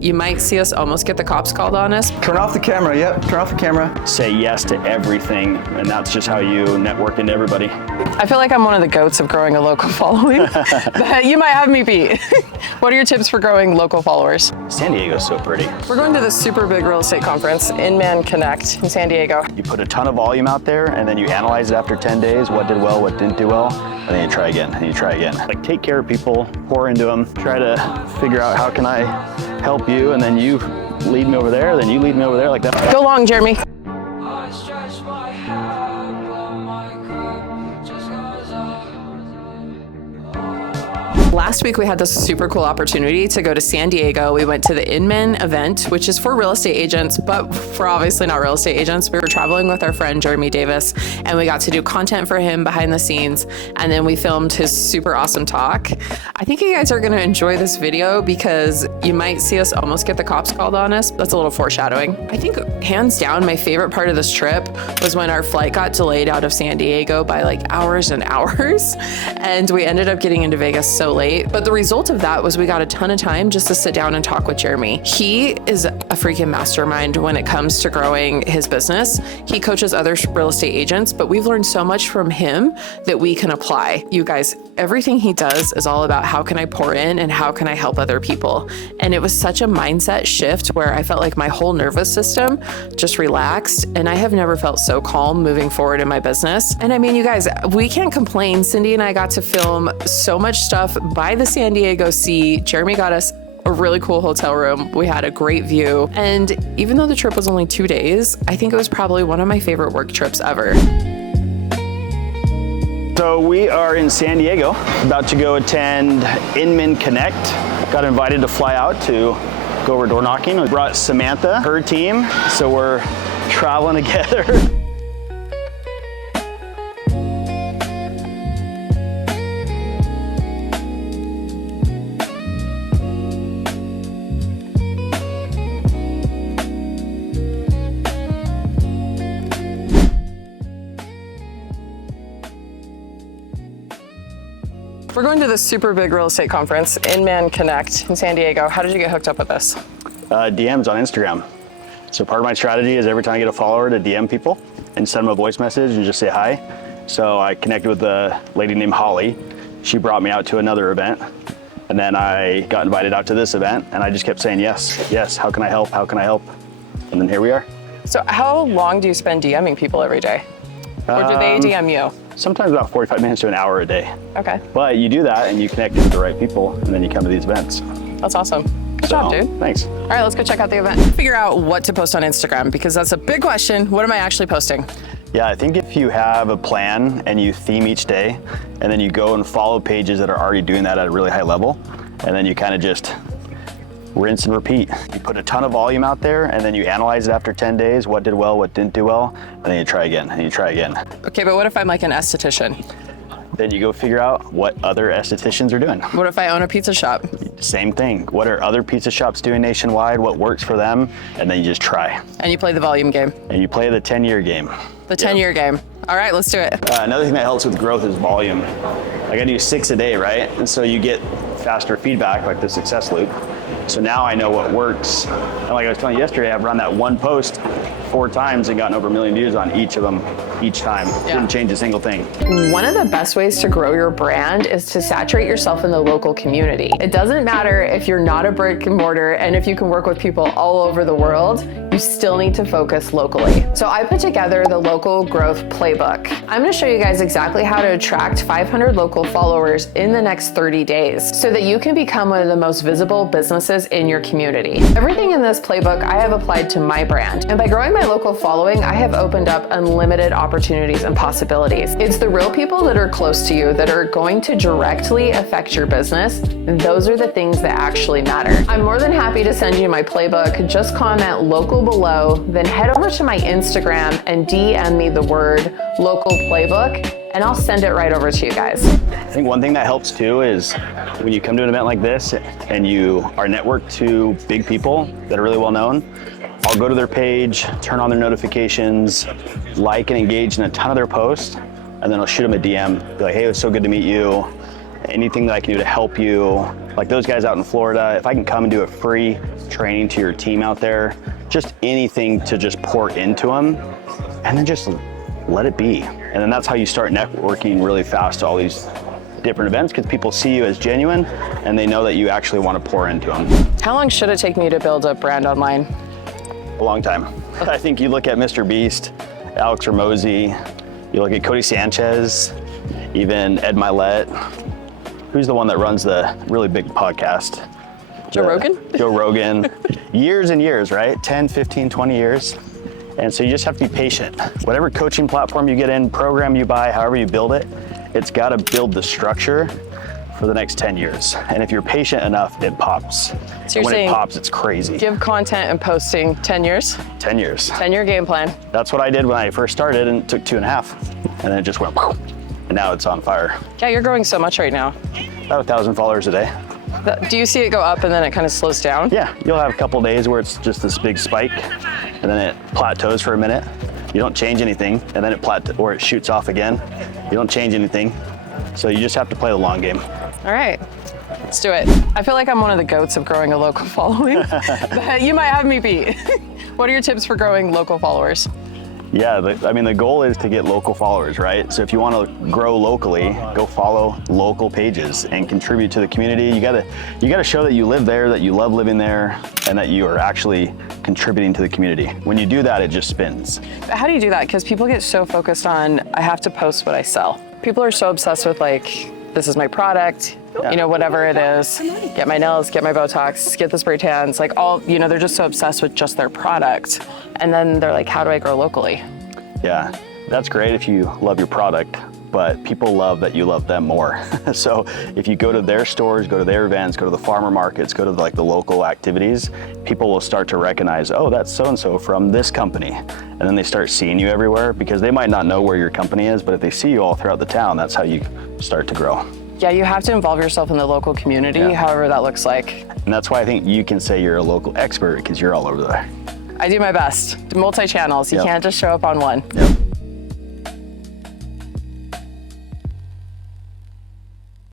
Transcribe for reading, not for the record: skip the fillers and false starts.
You might see us almost get the cops called on us. Turn off the camera, yep, turn off the camera. Say yes to everything, and that's just how you network into everybody. I feel like I'm one of the goats of growing a local following, but you might have me beat. What are your tips for growing local followers? San Diego's so pretty. We're going to this super big real estate conference, Inman Connect in San Diego. You put a ton of volume out there, and then you analyze it after 10 days, what did well, what didn't do well, and then you try again, and you try again. Like, take care of people, pour into them, try to figure out how can I help you, and then you lead me over there, then you lead me over there, like that. Go long, Jeremy. Last week we had this super cool opportunity to go to San Diego. We went to the Inman event, which is for real estate agents, but for obviously not real estate agents. We were traveling with our friend Jeremy Davis, and we got to do content for him behind the scenes, and then we filmed his super awesome talk. I think you guys are gonna enjoy this video because you might see us almost get the cops called on us. That's a little foreshadowing. I think hands down my favorite part of this trip was when our flight got delayed out of San Diego by like hours and hours, and we ended up getting into Vegas so late. But the result of that was we got a ton of time just to sit down and talk with Jeremy. He is a freaking mastermind when it comes to growing his business. He coaches other real estate agents, but we've learned so much from him that we can apply. You guys, everything he does is all about how can I pour in and how can I help other people. And it was such a mindset shift where I felt like my whole nervous system just relaxed, and I have never felt so calm moving forward in my business. And I mean, you guys, we can't complain. Cindy and I got to film so much stuff by the San Diego Sea. Jeremy got us a really cool hotel room. We had a great view. And even though the trip was only 2 days, I think it was probably one of my favorite work trips ever. So we are in San Diego, about to go attend Inman Connect. Got invited to fly out to go over door knocking. We brought Samantha, her team, so we're traveling together. We're going to this super big real estate conference, Inman Connect in San Diego. How did you get hooked up with this? DMs on Instagram. So part of my strategy is every time I get a follower to DM people and send them a voice message and just say hi. So I connected with a lady named Holly. She brought me out to another event, and then I got invited out to this event, and I just kept saying yes, yes, how can I help, how can I help? And then here we are. So how long do you spend DMing people every day? Or do they DM you? Sometimes about 45 minutes to an hour a day. Okay. But you do that and you connect with the right people, and then you come to these events. That's awesome. Good job, dude. Thanks. All right, let's go check out the event. Figure out what to post on Instagram, because that's a big question. What am I actually posting? Yeah, I think if you have a plan and you theme each day, and then you go and follow pages that are already doing that at a really high level, and then you kind of just rinse and repeat. You put a ton of volume out there, and then you analyze it after 10 days, what did well, what didn't do well, and then you try again, and you try again. Okay, but what if I'm like an esthetician? Then you go figure out what other estheticians are doing. What if I own a pizza shop? Same thing. What are other pizza shops doing nationwide? What works for them? And then you just try. And you play the volume game. And you play the 10-year game. The 10-year game. All right, let's do it. Another thing that helps with growth is volume. Like I do 6 a day, right? And so you get faster feedback, like the success loop. So now I know what works. And like I was telling you yesterday, I've run that one post 4 times and gotten over 1 million views on each of them each time. Yeah. Didn't change a single thing. One of the best ways to grow your brand is to saturate yourself in the local community. It doesn't matter if you're not a brick and mortar, and if you can work with people all over the world, you still need to focus locally. So I put together the local growth playbook. I'm gonna show you guys exactly how to attract 500 local followers in the next 30 days so that you can become one of the most visible businesses in your community. Everything in this playbook I have applied to my brand. And by growing my local following, I have opened up unlimited opportunities and possibilities. It's the real people that are close to you that are going to directly affect your business. And those are the things that actually matter. I'm more than happy to send you my playbook. Just comment local below, then head over to my Instagram and DM me the word local playbook, and I'll send it right over to you guys. I think one thing that helps too is when you come to an event like this and you are networked to big people that are really well known, I'll go to their page, turn on their notifications, like and engage in a ton of their posts, and then I'll shoot them a DM, be like, hey, it was so good to meet you. anything that I can do to help you, like those guys out in Florida, if I can come and do a free training to your team out there, just anything to just pour into them, and then just let it be. And then that's how you start networking really fast to all these different events, because people see you as genuine and they know that you actually want to pour into them. How long should it take me to build a brand online? A long time. I think you look at Mr. Beast, Alex Ramosi, you look at Codie Sanchez, even Ed Mylett. Who's the one that runs the really big podcast? Joe Rogan? Joe Rogan. Years and years, right? 10, 15, 20 years. And so you just have to be patient. Whatever coaching platform you get in, program you buy, however you build it, it's got to build the structure for the next 10 years. And if you're patient enough, it pops. So and when saying it pops, it's crazy. Give content and posting 10 years? 10 years. 10-year game plan. That's what I did when I first started, and it took 2.5. And then it just went, whoosh, and now it's on fire. Yeah, you're growing so much right now. About 1,000 followers a day. Do you see it go up and then it kind of slows down? Yeah, you'll have a couple days where it's just this big spike, and then it plateaus for a minute. You don't change anything, and then it shoots off again. You don't change anything. So you just have to play the long game. All right, let's do it. I feel like I'm one of the goats of growing a local following. But you might have me beat. What are your tips for growing local followers? Yeah, the goal is to get local followers, right? So if you want to grow locally, go follow local pages and contribute to the community. You gotta show that you live there, that you love living there, and that you are actually contributing to the community. When you do that, it just spins. How do you do that? Because people get so focused on, I have to post what I sell. People are so obsessed with like, this is my product, you know, whatever it is. Get my nails, get my Botox, get the spray tans, like all, you know, they're just so obsessed with just their product. And then they're like, how do I grow locally? Yeah, that's great if you love your product, but people love that you love them more. So if you go to their stores, go to their events, go to the farmer markets, go to the local activities, people will start to recognize, oh, that's so-and-so from this company. And then they start seeing you everywhere, because they might not know where your company is, but if they see you all throughout the town, that's how you start to grow. Yeah, you have to involve yourself in the local community, however that looks like. And that's why I think you can say you're a local expert, because you're all over there. I do my best. Multi-channels, you can't just show up on one. Yep.